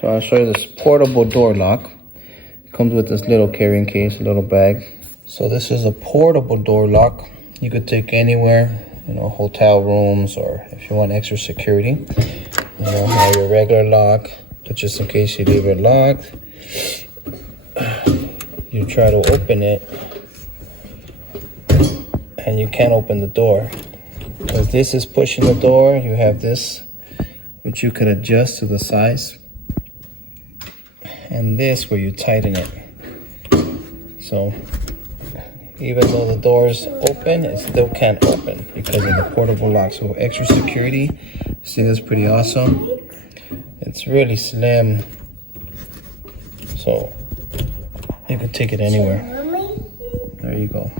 So I'll show you this portable door lock. It comes with this little carrying case, a little bag. So this is a portable door lock. You could take anywhere, you know, hotel rooms, or if you want extra security. You know, have your regular lock, but just in case you leave it locked, you try to open it and you can't open the door. Because this is pushing the door, you have this, which you could adjust to the size. And this where you tighten it. So even though the door is open, it still can't open because of the portable lock. So extra security. See, that's pretty awesome. It's really slim. So you can take it anywhere. There you go.